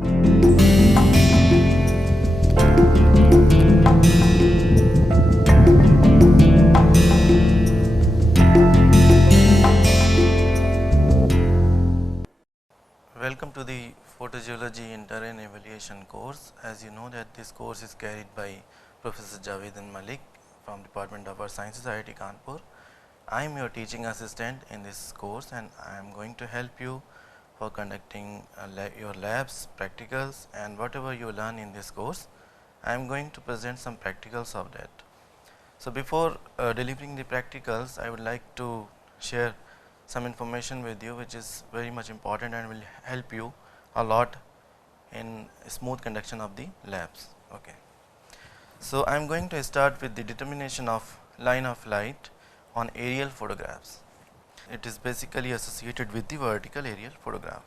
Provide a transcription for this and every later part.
Welcome to the Photogeology in Terrain Evaluation course. As you know that this course is carried by Professor Javed Malik from Department of Earth Sciences, IIT Kanpur. I am your teaching assistant in this course and I am going to help you for conducting your labs, practicals and whatever you learn in this course. I am going to present some practicals of that. So, before delivering the practicals, I would like to share some information with you which is very much important and will help you a lot in smooth conduction of the labs. Okay. So, I am going to start with the determination of line of light on aerial photographs. It is basically associated with the vertical aerial photograph.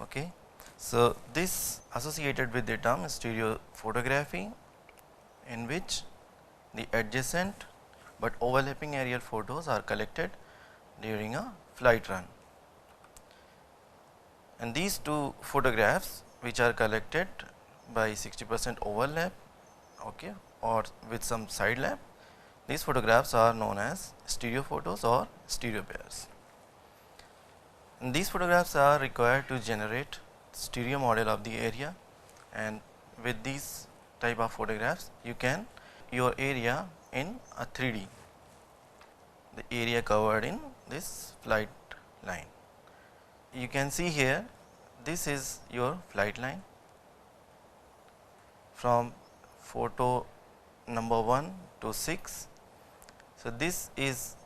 Okay. So, this associated with the term stereo photography, in which the adjacent but overlapping aerial photos are collected during a flight run, and these two photographs which are collected by 60% overlap, okay, or with some side lap, these photographs are known as stereo photos or stereo pairs. And these photographs are required to generate stereo model of the area, and with these type of photographs you can your area in a 3D, the area covered in this flight line. You can see here, this is your flight line from photo number 1 to 6. So, this is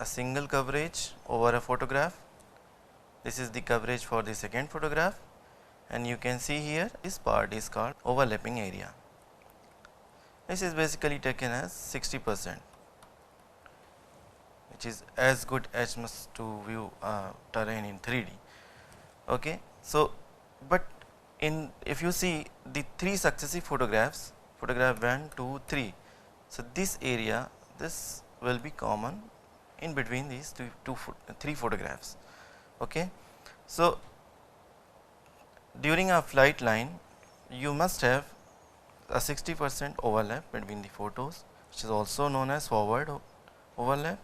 a single coverage over a photograph. This is the coverage for the second photograph, and you can see here this part is called overlapping area. This is basically taken as 60%, which is as good as much to view terrain in 3D. Okay. So, but in if you see the 3 successive photographs, photograph 1, 2, 3. So, this area, this will be common in between these 3 photographs. Okay. So, during a flight line you must have a 60% overlap between the photos, which is also known as forward overlap,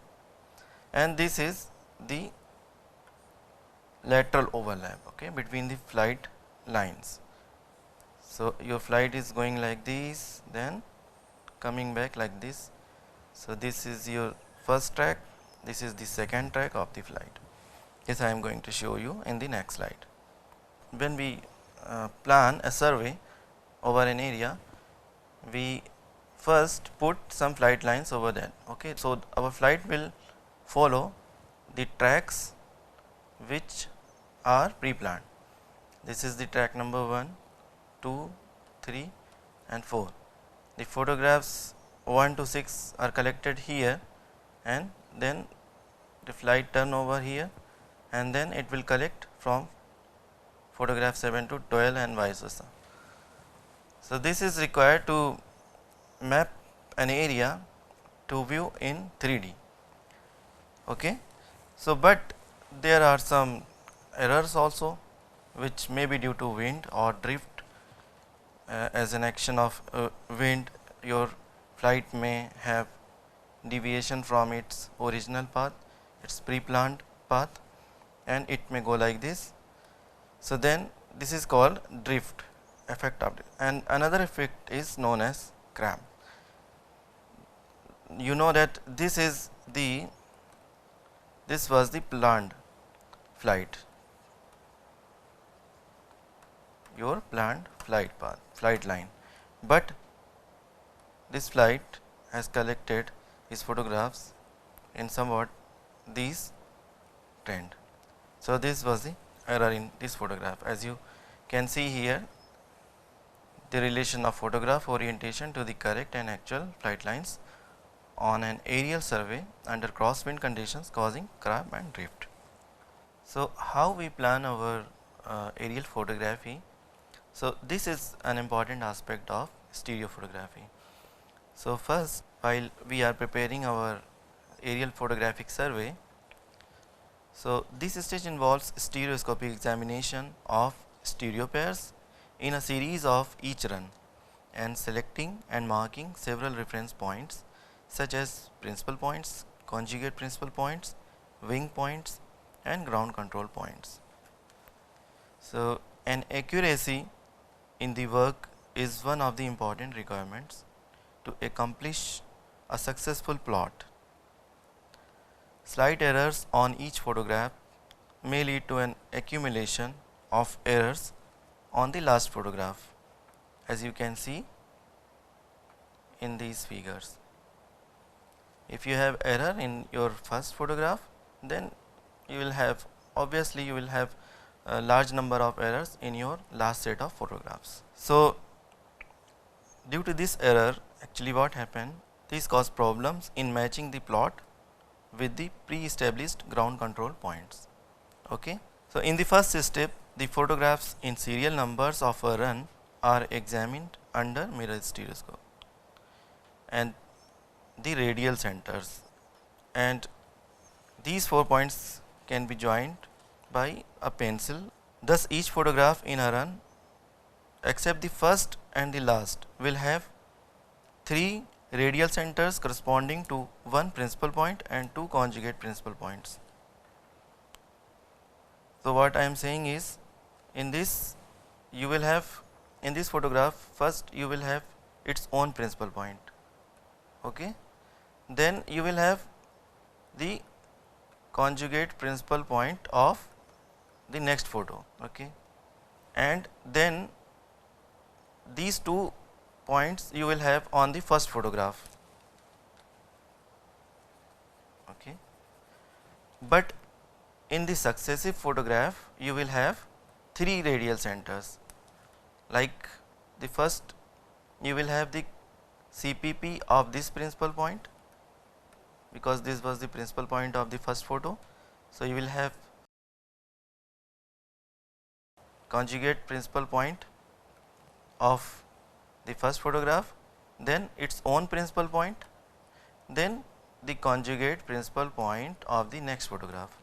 and this is the lateral overlap, okay, between the flight lines. So, your flight is going like this, then coming back like this. So, this is your first track, this is the second track of the flight. This I am going to show you in the next slide. When we plan a survey over an area, we first put some flight lines over that. Okay. So, our flight will follow the tracks which are pre-planned. This is the track number 1, 2, 3 and 4. The photographs 1 to 6 are collected here, and then the flight turn over here, and then it will collect from photograph 7 to 12 and vice versa. So, this is required to map an area to view in 3D. Okay. So, but there are some errors also which may be due to wind or drift. As an action of wind, your flight may have deviation from its original path, its pre-planned path, and it may go like this. So, then this is called drift effect of it, and another effect is known as cramp. You know that this was the planned flight, your planned flight path, flight line, but this flight has collected its photographs in somewhat these trend. So, this was the error in this photograph. As you can see here, the relation of photograph orientation to the correct and actual flight lines on an aerial survey under crosswind conditions causing cramp and drift. So, how we plan our aerial photography? So, this is an important aspect of stereo photography. So, first, while we are preparing our aerial photographic survey, so this stage involves stereoscopic examination of stereo pairs in a series of each run and selecting and marking several reference points such as principal points, conjugate principal points, wing points and ground control points. So, an accuracy in the work is one of the important requirements to accomplish a successful plot. Slight errors on each photograph may lead to an accumulation of errors on the last photograph, as you can see in these figures. If you have error in your first photograph, then you will have a large number of errors in your last set of photographs. So, due to this error, actually what happened, this caused problems in matching the plot with the pre-established ground control points. Okay. So, in the first step, the photographs in serial numbers of a run are examined under mirror stereoscope and the radial centers, and these 4 points can be joined by a pencil. Thus, each photograph in a run except the first and the last will have 3 radial centers corresponding to 1 principal point and 2 conjugate principal points. So, what I am saying is, in this you will have, in this photograph, first you will have its own principal point, okay. Then you will have the conjugate principal point of the next photo, okay, and then these 2 points you will have on the first photograph, okay. But in the successive photograph you will have 3 radial centers, like the first you will have the CPP of this principal point, because this was the principal point of the first photo. So, you will have conjugate principal point of the first photograph, then its own principal point, then the conjugate principal point of the next photograph.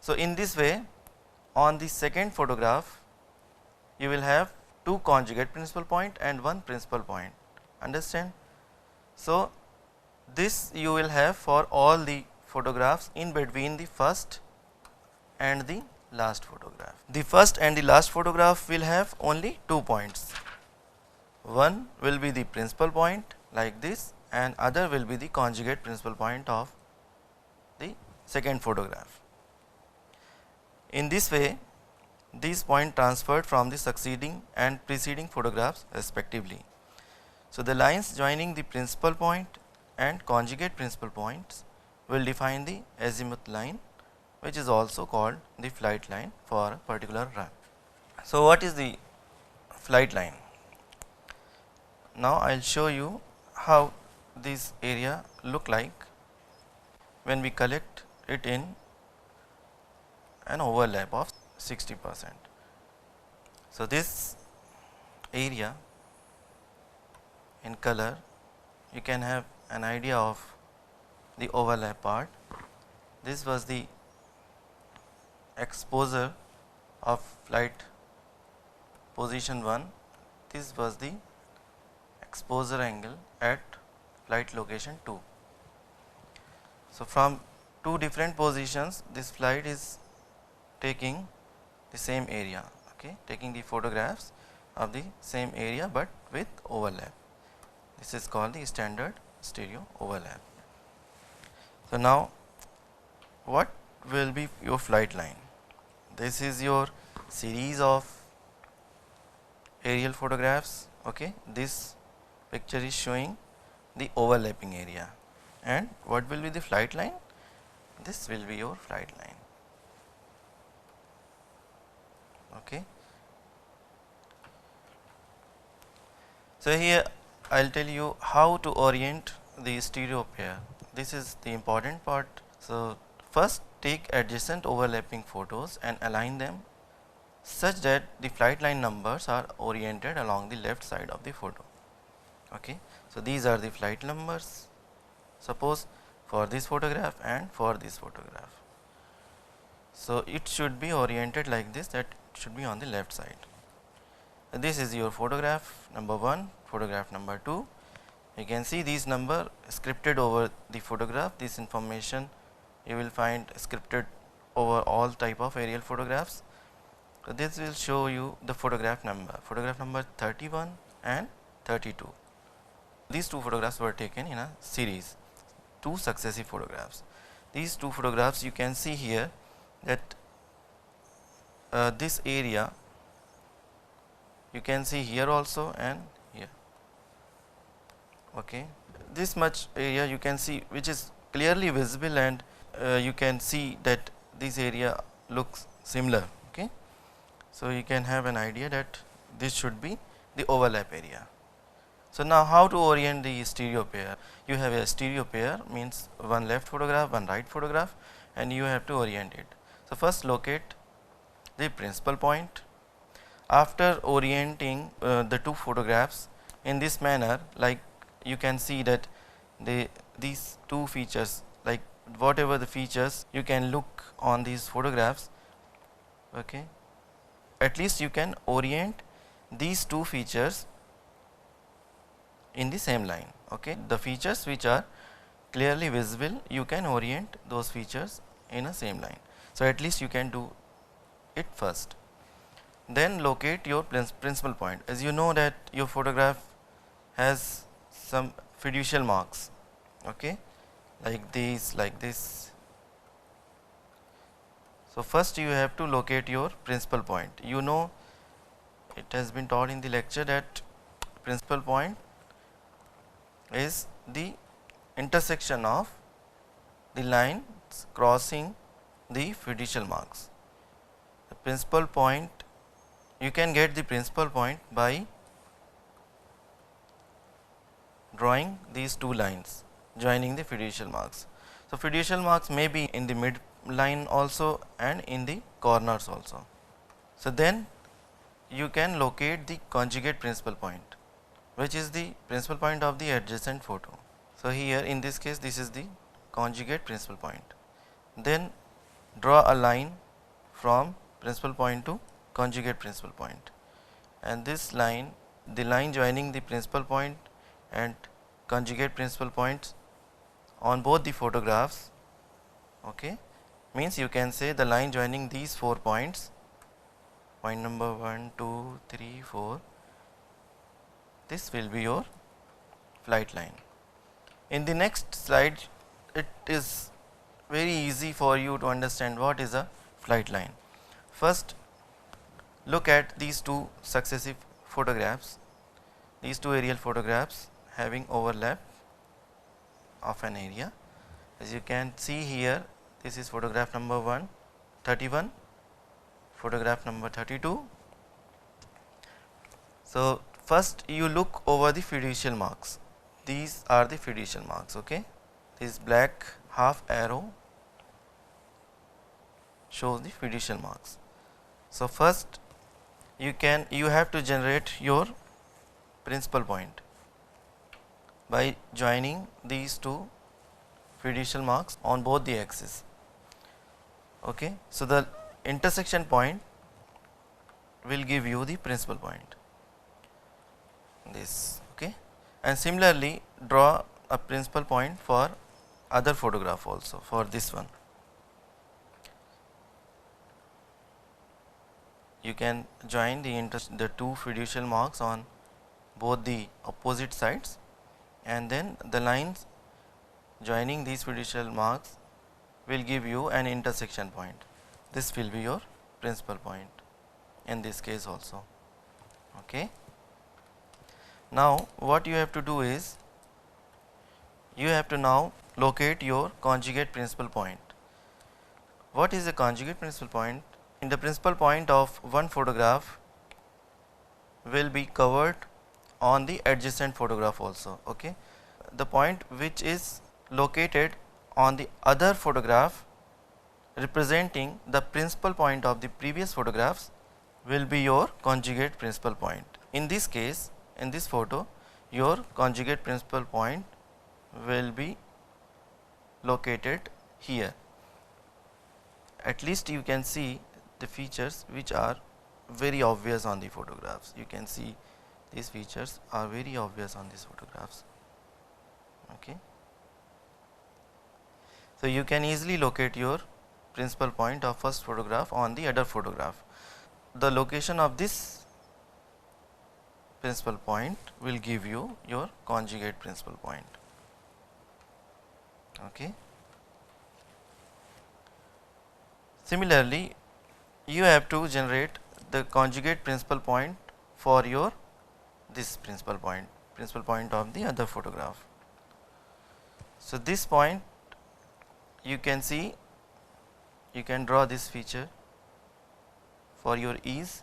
So, in this way, on the second photograph you will have 2 conjugate principal point and 1 principal point, understand. So, this you will have for all the photographs in between the first and the last photograph. The first and the last photograph will have only 2 points. One will be the principal point like this, and other will be the conjugate principal point of the second photograph. In this way, these points transferred from the succeeding and preceding photographs respectively. So, the lines joining the principal point and conjugate principal points will define the azimuth line, which is also called the flight line for a particular run. So, what is the flight line? Now, I will show you how this area look like when we collect it in an overlap of 60%. So, this area in color, you can have an idea of the overlap part. This was the exposure of flight position 1, this was the exposure angle at flight location 2. So, from 2 different positions, this flight is taking the same area, okay, taking the photographs of the same area, but with overlap. This is called the standard stereo overlap. So, now what will be your flight line? This is your series of aerial photographs, okay. This picture is showing the overlapping area, and what will be the flight line? This will be your flight line, okay. So, here I will tell you how to orient the stereo pair. This is the important part. So, first take adjacent overlapping photos and align them such that the flight line numbers are oriented along the left side of the photo, okay. So, these are the flight numbers, suppose for this photograph and for this photograph. So, it should be oriented like this, that it should be on the left side. This is your photograph number 1, photograph number 2. You can see these number scripted over the photograph. This information you will find scripted over all type of aerial photographs. So, this will show you the photograph number 31 and 32. These two photographs were taken in a series, two successive photographs. These two photographs you can see here that this area you can see here also and here. Okay. This much area you can see which is clearly visible, and you can see that this area looks similar. Okay. So, you can have an idea that this should be the overlap area. So, now how to orient the stereo pair? You have a stereo pair, means one left photograph, one right photograph, and you have to orient it. So, first locate the principal point. After orienting the two photographs in this manner, like you can see that these two features, like whatever the features you can look on these photographs, okay, at least you can orient these two features in the same line. Okay. The features which are clearly visible, you can orient those features in a same line. So, at least you can do it first. Then locate your principal point. As you know that your photograph has some fiducial marks, okay, like these, like this. So, first you have to locate your principal point. You know, it has been taught in the lecture that principal point is the intersection of the lines crossing the fiducial marks. The principal point, you can get the principal point by drawing these two lines joining the fiducial marks. So, fiducial marks may be in the mid line also and in the corners also. So, then you can locate the conjugate principal point, which is the principal point of the adjacent photo. So, here in this case this is the conjugate principal point. Then draw a line from principal point to conjugate principal point, and this line, the line joining the principal point and conjugate principal points on both the photographs, okay, means you can say the line joining these 4 points, point number 1, 2, 3, 4, this will be your flight line. In the next slide, it is very easy for you to understand what is a flight line. First, look at these two successive photographs, these two aerial photographs having overlap of an area. As you can see here, this is photograph number 31, photograph number 32. So, first you look over the fiducial marks. These are the fiducial marks. Okay. This black half arrow shows the fiducial marks. So, first you have to generate your principal point by joining these two fiducial marks on both the axes. Okay. So, the intersection point will give you the principal point, this. Okay. And similarly, draw a principal point for other photograph also, for this one. You can join the two fiducial marks on both the opposite sides, and then the lines joining these fiducial marks will give you an intersection point. This will be your principal point in this case also. Okay. Now, what you have to do is, you have to now locate your conjugate principal point. What is the conjugate principal point? In the principal point of one photograph will be covered on the adjacent photograph also. Okay. The point which is located on the other photograph representing the principal point of the previous photographs will be your conjugate principal point. In this case, in this photo, your conjugate principal point will be located here. At least you can see the features which are very obvious on the photographs. You can see these features are very obvious on these photographs. Okay. So you can easily locate your principal point of first photograph on the other photograph. The location of this principal point will give you your conjugate principal point. Okay. Similarly, you have to generate the conjugate principal point for your this principal point of the other photograph. So this point, you can see, you can draw this feature for your ease,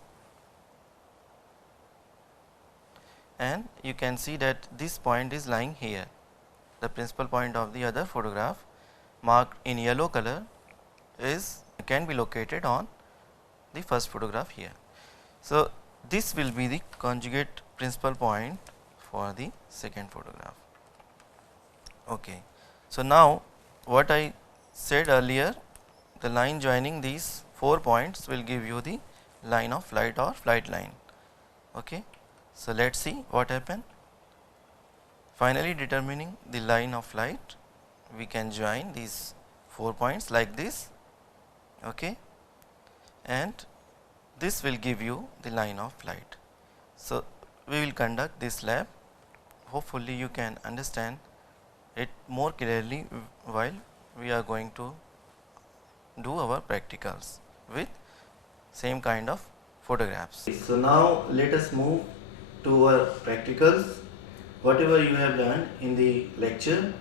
and you can see that this point is lying here. The principal point of the other photograph marked in yellow color can be located on the first photograph here. So this will be the conjugate principal point for the second photograph. Okay. So now what I said earlier, the line joining these 4 points will give you the line of flight or flight line. Okay. So let's see what happened. Finally determining the line of flight, we can join these 4 points like this. Okay. And this will give you the line of flight. So we will conduct this lab. Hopefully you can understand it more clearly while we are going to do our practicals with same kind of photographs. So now let us move to our practicals. Whatever you have learned in the lecture,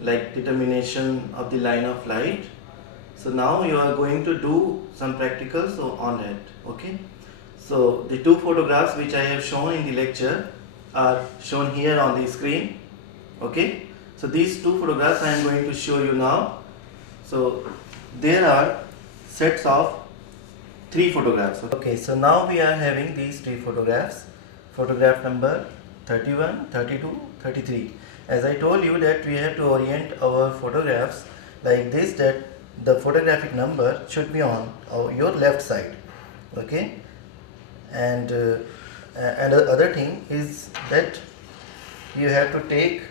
like determination of the line of flight, so now you are going to do some practicals on it. Okay. So the 2 photographs which I have shown in the lecture are shown here on the screen. Okay. So these 2 photographs I am going to show you now. So there are sets of 3 photographs. Okay. So now we are having these 3 photographs. Photograph number 31, 32, 33. As I told you that we have to orient our photographs like this, that the photographic number should be on your left side. Okay. And other thing is that you have to take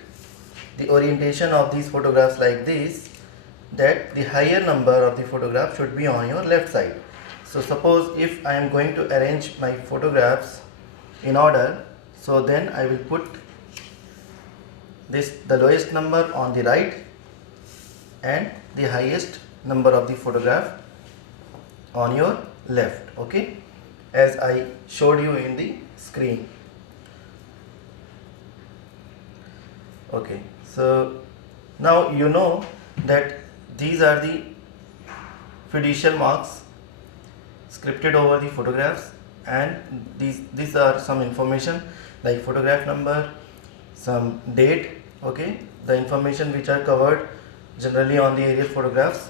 the orientation of these photographs like this, that the higher number of the photograph should be on your left side. So suppose if I am going to arrange my photographs in order, so then I will put the lowest number on the right and the highest number of the photograph on your left. Okay, as I showed you in the screen. Okay, so now you know that these are the fiducial marks scripted over the photographs, and these are some information like photograph number, some date. Okay, the information which are covered generally on the aerial photographs.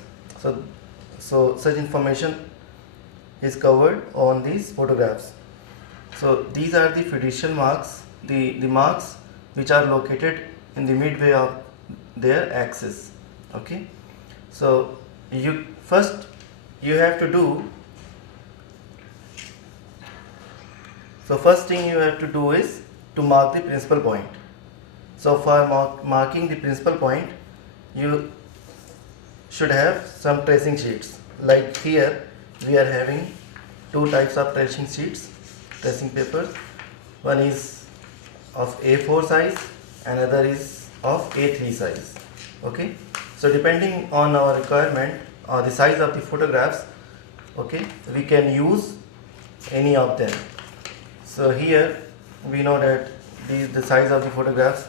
So such information is covered on these photographs. So these are the fiducial marks, the marks which are located in the midway of their axis. Okay, so first thing you have to do is to mark the principal point. So for marking the principal point, you should have some tracing sheets. Like here we are having 2 types of tracing sheets, tracing papers. One is of A4 size, another is of A3 size. Okay, so depending on our requirement or the size of the photographs, okay, we can use any of them. So here we know that the size of the photographs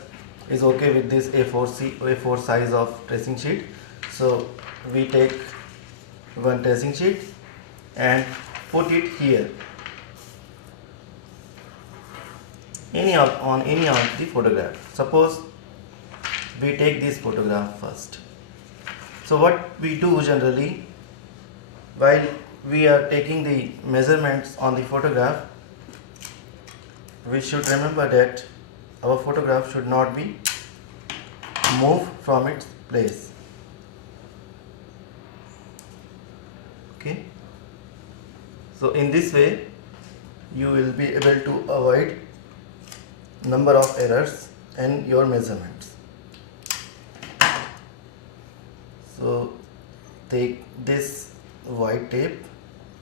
is okay with this A4 size of tracing sheet. So we take one tracing sheet and put it here on any of the photograph. Suppose we take this photograph first. So what we do generally while we are taking the measurements on the photograph, we should remember that our photograph should not be moved from its place. Okay, so in this way you will be able to avoid number of errors in your measurements. So take this white tape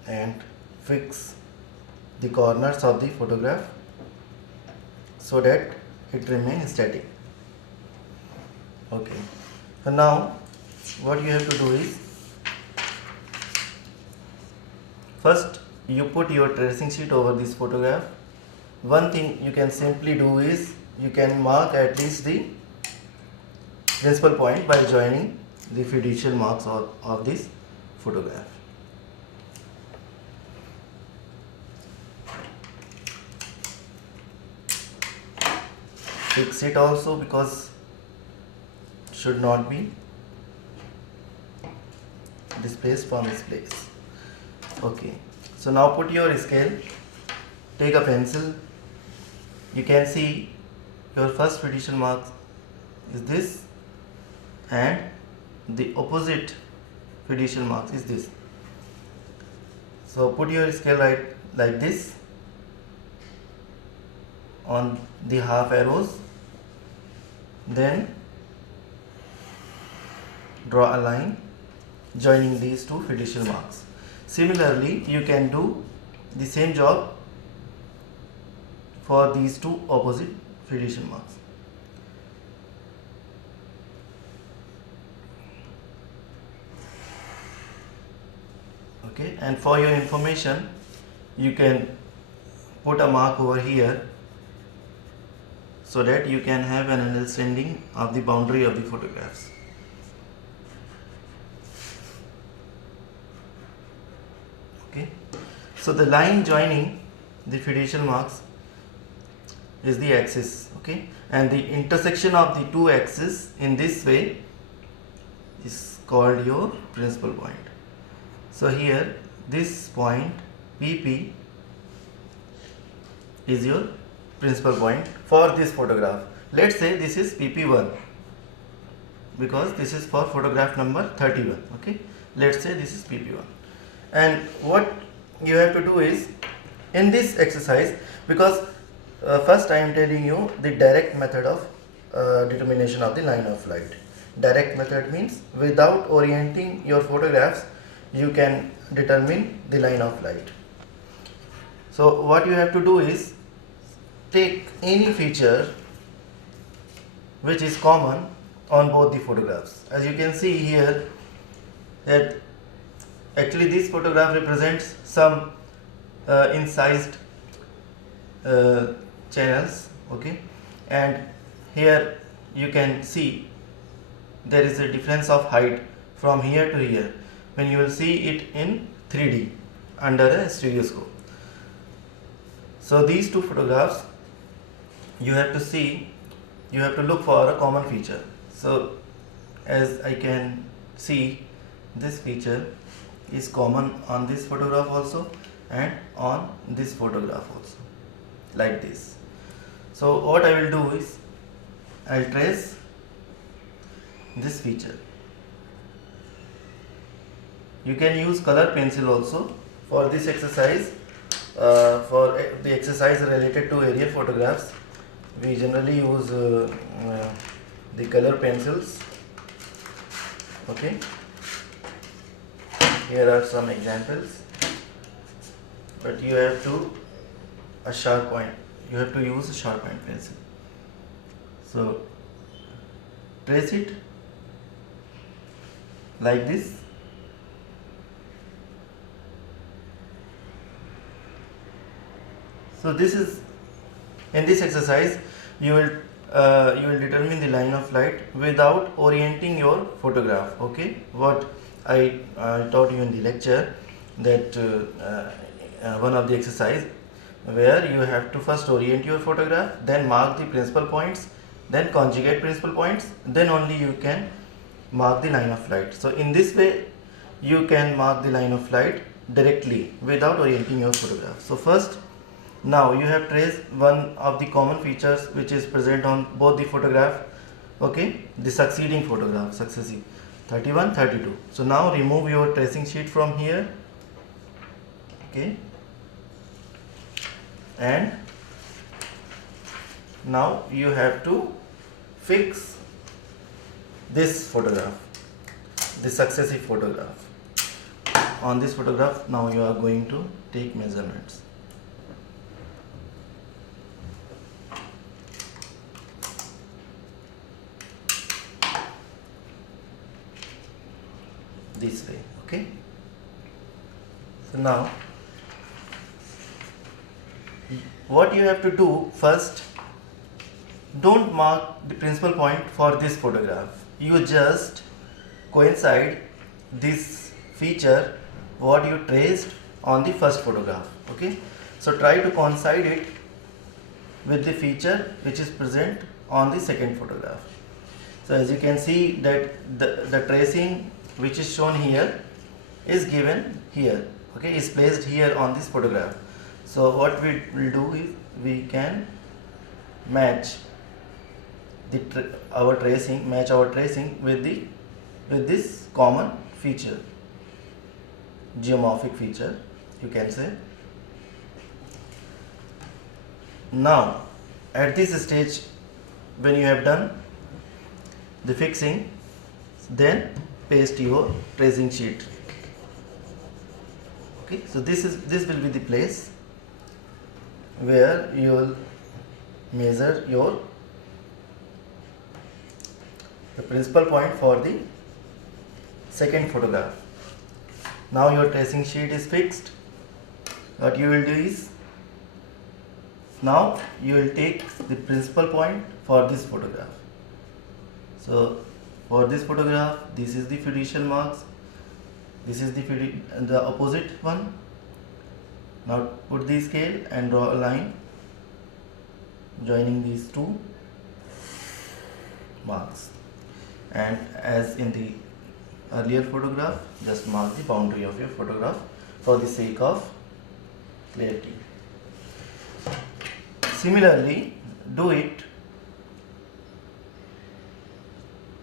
and fix the corners of the photograph so that it remains static. Okay, so now what you have to do is, first you put your tracing sheet over this photograph. One thing you can simply do is you can mark at least the principal point by joining the fiducial marks of this photograph. Fix it also, because should not be displaced from its place. Okay, so now put your scale, take a pencil. You can see your first fiducial mark is this and the opposite fiducial mark is this. So put your scale right like this on the half arrows, then draw a line joining these two fiducial marks. Similarly, you can do the same job for these two opposite fiducial marks. Okay, and for your information, you can put a mark over here so that you can have an understanding of the boundary of the photographs. Okay, so the line joining the fiducial marks is the axis, okay, and the intersection of the two axes in this way is called your principal point. So here this point PP is your principal point for this photograph. Let's say this is PP1 because this is for photograph number 31. Okay, let's say this is PP1. And what you have to do is, in this exercise, because first I am telling you the direct method of determination of the line of flight. Direct method means without orienting your photographs you can determine the line of flight. So what you have to do is take any feature which is common on both the photographs. As you can see here, that actually this photograph represents some incised channels, okay, and here you can see there is a difference of height from here to here when you will see it in 3D under a stereoscope. So these two photographs, you have to see, you have to look for a common feature. So as I can see, this feature is common on this photograph also and on this photograph also, like this. So what I will do is, I will trace this feature. You can use color pencil also for this exercise. For the exercise related to aerial photographs, we generally use the color pencils. Okay, here are some examples, but you have to a sharp point. You have to use a sharp point pencil. So trace it like this. So this is, in this exercise you will determine the line of flight without orienting your photograph. Okay, what I taught you in the lecture, that one of the exercise where you have to first orient your photograph, then mark the principal points, then conjugate principal points, then only you can mark the line of flight. So in this way you can mark the line of flight directly without orienting your photograph. So first, now you have traced one of the common features which is present on both the photograph, okay, the succeeding photograph, successive 31, 32. So now remove your tracing sheet from here, okay, and now you have to fix this photograph, this successive photograph. On this photograph now you are going to take measurements. This way, okay? So now what you have to do first, don't mark the principal point for this photograph. You just coincide this feature what you traced on the first photograph, okay? So try to coincide it with the feature which is present on the second photograph. So as you can see that the tracing which is shown here is given here, okay, is placed here on this photograph. So what we will do is we can match our tracing with this common feature, geomorphic feature, you can say. Now at this stage, when you have done the fixing, then paste your tracing sheet. Okay, so this will be the place where you will measure the principal point for the second photograph. Now your tracing sheet is fixed. What you will do is, now you will take the principal point for this photograph. So for this photograph, this is the fiducial marks, this is the opposite one. Now put the scale and draw a line joining these two marks, and as in the earlier photograph, just mark the boundary of your photograph for the sake of clarity. Similarly, do it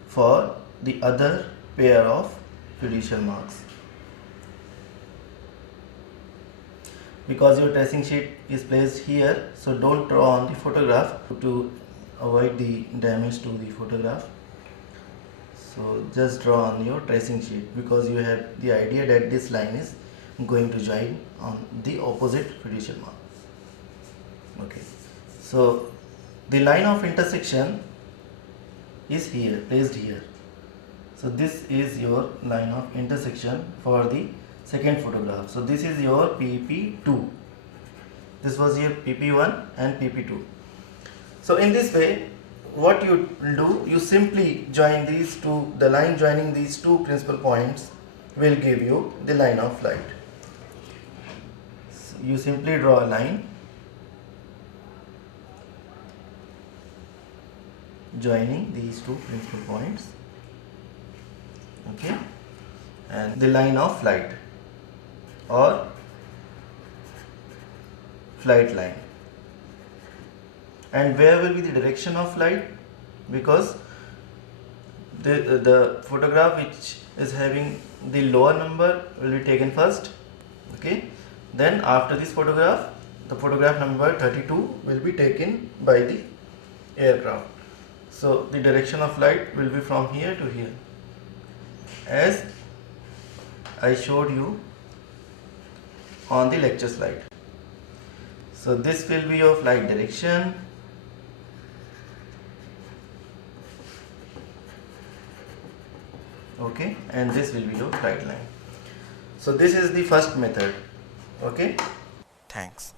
for the other pair of fiducial marks. Because your tracing sheet is placed here, so don't draw on the photograph to avoid the damage to the photograph. So just draw on your tracing sheet, because you have the idea that this line is going to join on the opposite fiducial mark. Okay, so the line of intersection is here, placed here. So this is your line of intersection for the second photograph. So this is your PP2. This was your PP1 and PP2. So in this way, what you will do, you simply join these two, the line joining these two principal points will give you the line of flight. So you simply draw a line joining these two principal points, okay, and the line of flight or flight line. And where will be the direction of flight? Because the photograph which is having the lower number will be taken first, okay, then after this photograph, the photograph number 32 will be taken by the aircraft. So the direction of flight will be from here to here, as I showed you on the lecture slide. So this will be your flight direction, okay, and this will be your flight line. So this is the first method, okay. Thanks.